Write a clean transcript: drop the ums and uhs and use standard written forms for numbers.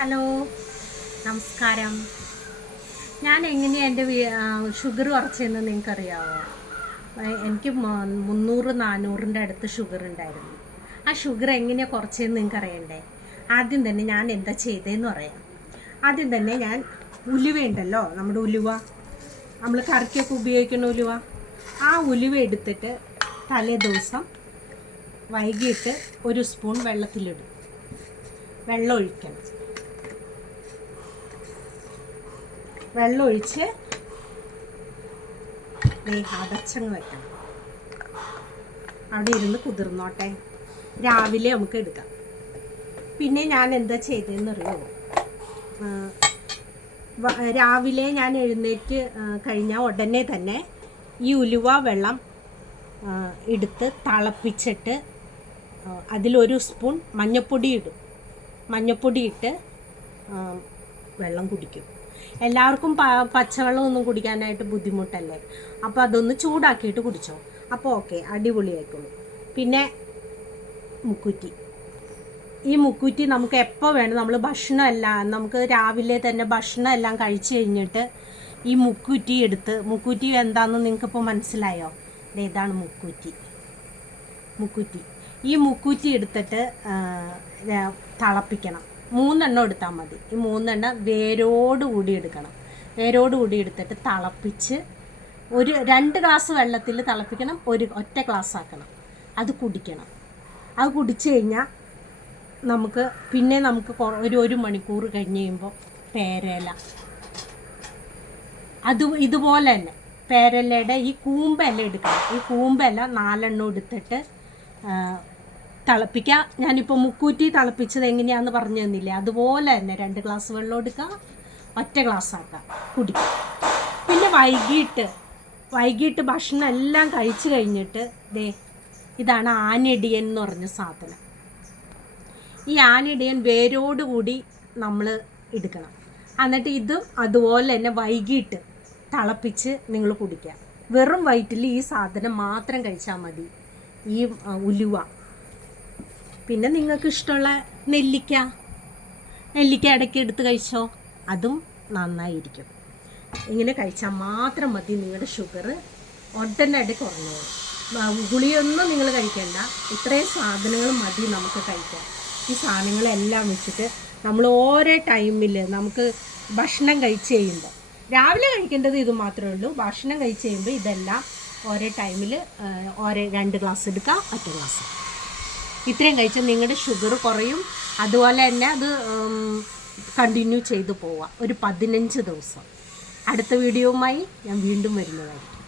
Hello, നമസ്കാരം. ഞാൻ എങ്ങനെയാണ് എൻ്റെ ഷുഗർ കുറച്ചതെന്ന് നിങ്ങൾക്കറിയാമോ? എനിക്ക് 300-400ൻ്റെ അടുത്ത് ഷുഗർ ഉണ്ടായിരുന്നു. ആ ഷുഗർ എങ്ങനെയാണ് കുറച്ചതെന്ന് നിങ്ങൾക്കറിയണ്ടേ? ആദ്യം തന്നെ ഞാൻ എന്താ ചെയ്തതെന്ന് പറയാം. ആദ്യം തന്നെ ഞാൻ ഉലുവയുണ്ടല്ലോ, നമ്മുടെ ഉലുവ, നമ്മൾ കറിക്കൊക്കെ ഉപയോഗിക്കുന്ന ഉലുവ, ആ ഉലുവ എടുത്തിട്ട് തലേ ദിവസം വൈകിട്ട് 1 സ്പൂൺ വെള്ളത്തിലിടും. വെള്ളം ഒഴിക്കണം. വെള്ളം ഒഴിച്ച് അടച്ചങ്ങ് വെക്കണം. അവിടെ ഇരുന്ന് കുതിർന്നോട്ടെ, രാവിലെ നമുക്ക് എടുക്കാം. പിന്നെ ഞാൻ എന്താ ചെയ്തതെന്നറിയോ? രാവിലെ ഞാൻ എഴുന്നേറ്റ് കഴിഞ്ഞാൽ ഉടനെ തന്നെ ഈ ഉലുവ വെള്ളം എടുത്ത് തിളപ്പിച്ചിട്ട് അതിലൊരു സ്പൂൺ മഞ്ഞൾപ്പൊടി ഇടും. മഞ്ഞൾപ്പൊടി ഇട്ട് വെള്ളം കുടിക്കും. എല്ലാവർക്കും പച്ചവെള്ളം ഒന്നും കുടിക്കാനായിട്ട് ബുദ്ധിമുട്ടല്ലേ, അപ്പോൾ അതൊന്ന് ചൂടാക്കിയിട്ട് കുടിച്ചോ. അപ്പോൾ ഓക്കെ, അടിപൊളിയായിക്കോളും. പിന്നെ മുക്കുറ്റി. ഈ മുക്കുറ്റി നമുക്ക് എപ്പോൾ വേണം, നമ്മൾ നമുക്ക് രാവിലെ തന്നെ ഭക്ഷണം എല്ലാം കഴിച്ച് കഴിഞ്ഞിട്ട് ഈ മുക്കുറ്റി എടുത്ത്, മുക്കുറ്റി എന്താണെന്ന് നിങ്ങൾക്കിപ്പോൾ മനസ്സിലായോ? ഇതാണ് മുക്കുറ്റി. ഈ മുക്കുറ്റി എടുത്തിട്ട് തിളപ്പിക്കണം. 3 എണ്ണം എടുത്താൽ മതി. ഈ 3 എണ്ണം വേരോടുകൂടി എടുക്കണം. വേരോടുകൂടി എടുത്തിട്ട് തിളപ്പിച്ച് 2 ഗ്ലാസ് വെള്ളത്തിൽ തിളപ്പിക്കണം. ഒറ്റ ഗ്ലാസ് ആക്കണം. അത് കുടിക്കണം. അത് കുടിച്ചു കഴിഞ്ഞാൽ നമുക്ക് ഒരു മണിക്കൂർ കഴിഞ്ഞ് കഴിയുമ്പോൾ പേരയില, ഇതുപോലെ തന്നെ പേരയിലയുടെ ഈ കൂമ്പയില എടുക്കണം. ഈ കൂമ്പയില 4 എണ്ണം എടുത്തിട്ട് തിളപ്പിക്കുക. ഞാനിപ്പോൾ മുക്കൂറ്റി തിളപ്പിച്ചത് എങ്ങനെയാണെന്ന് പറഞ്ഞു തന്നില്ലേ, അതുപോലെ തന്നെ 2 ഗ്ലാസ് വെള്ളം എടുക്കുക, ഒറ്റ ഗ്ലാസ് ആക്കുക, കുടിക്കുക. പിന്നെ വൈകിട്ട് ഭക്ഷണം എല്ലാം കഴിച്ചു കഴിഞ്ഞിട്ട് ഇതാണ് ആനിടിയൻ എന്ന് പറഞ്ഞ സാധനം. ഈ ആനിടിയൻ വേരോടുകൂടി നമ്മൾ എടുക്കണം. എന്നിട്ട് ഇതും അതുപോലെ തന്നെ വൈകിട്ട് തിളപ്പിച്ച് നിങ്ങൾ കുടിക്കുക. വെറും വയറ്റിൽ ഈ സാധനം മാത്രം കഴിച്ചാൽ മതി, ഈ ഉലുവ. പിന്നെ നിങ്ങൾക്ക് ഇഷ്ടമുള്ള നെല്ലിക്ക ഇടയ്ക്ക് എടുത്ത് കഴിച്ചോ, അതും നന്നായിരിക്കും. ഇങ്ങനെ കഴിച്ചാൽ മാത്രം മതി, നിങ്ങളുടെ ഷുഗർ ഉടനടി കുറഞ്ഞോളും. ഗുളിയൊന്നും നിങ്ങൾ കഴിക്കേണ്ട, ഇത്രയും സാധനങ്ങൾ മതി നമുക്ക് കഴിക്കാൻ. ഈ സാധനങ്ങളെല്ലാം വെച്ചിട്ട് നമ്മൾ ഓരോ ടൈമിൽ നമുക്ക് ഭക്ഷണം കഴിച്ച് കഴിയുമ്പോൾ, രാവിലെ കഴിക്കേണ്ടത് ഇത് മാത്രമേ ഉള്ളൂ. ഭക്ഷണം കഴിച്ച് കഴിയുമ്പോൾ ഇതെല്ലാം ഓരോ ടൈമിൽ 2 ഗ്ലാസ് എടുക്കാം, ഒറ്റ ഗ്ലാസ്. ഇത്രയും കഴിച്ചാൽ നിങ്ങളുടെ ഷുഗർ കുറയും. അതുപോലെ തന്നെ അത് കണ്ടിന്യൂ ചെയ്തു പോവാം ഒരു 15 ദിവസം. അടുത്ത വീഡിയോയുമായി ഞാൻ വീണ്ടും വരുന്നതായിരിക്കും.